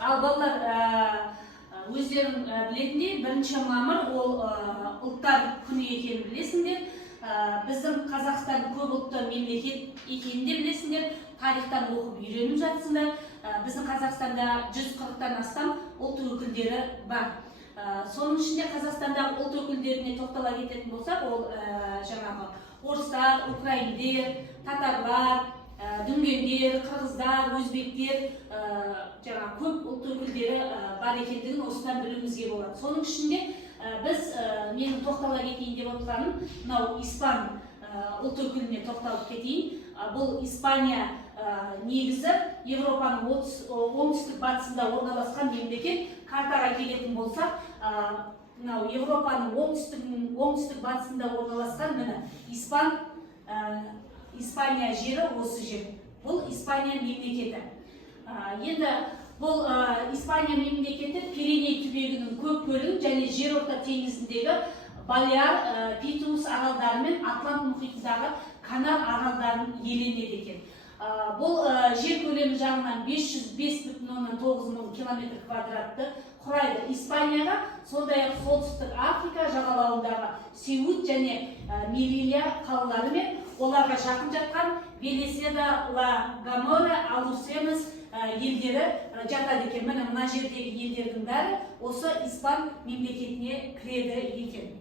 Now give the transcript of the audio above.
Ал балалар, өздерің білетіндей, 1 мамыр ол ұлттар күні екенін білесіңдер. Біздің Қазақстан көп ұлтты мемлекет екенін де білесіңдер. Тарихтан оқып үйреніп жатсыңдар. Біздің Қазақстанда 140-тан астам ұлт өкілдері бар. Соның ішінде Қазақстандағы ұлт өкілдеріне тоқтала кететін болсақ, ол жаңағы орыстар, украиндер, татарлар, дүнгендер, қырғыздар, өзбектер, жаңағы көп ұлт өкілдері бар екендігін осыдан білуімізге болады. Соның ішінде біз менің тоқтала кетейін деп отырғаным, мынау испан ұлт өкіліне тоқталып кетейін. Бұл Испания негізі Европаның оңтүстік батысында орналасқан мемлекет. Картаға келетін болсақ, мынау Европаның оңтүстік батысында орналасқан Испания жері осы жер. Бұл Испания мемлекеті. Енді бұл Испания мемлекеті Пиреней түбегінің көп бөлігін және жерорта теңізіндегі Балеар, Питус аралдары мен Атлант мұхитындағы Канар аралдарын иеленеді екен. Бұл жер көлемі жағынан 505,9 мың километр квадратты құрайды. Испанияға, сондай-ақ солтүстік Африка жағалауындағы Сеут және Мелилья қалалары мен оларға жақын жатқан Велеседа, Ла Гомора, Алусемес елдері жатады екен. Мына жердегі елдердің бәрі осы Испан мемлекетіне кіреді екен.